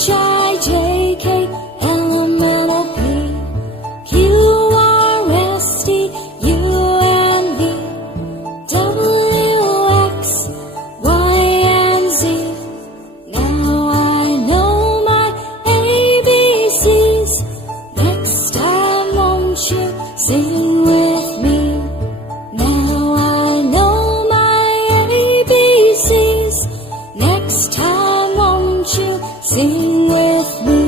H-I-J-K, L-M-N-O-P, Q-R-S-T, U-N-V, W-X, Y-and-Z. Now I know my ABCs. Next time won't you sing with me? Now I know my ABCs. Next time won't you sing with me?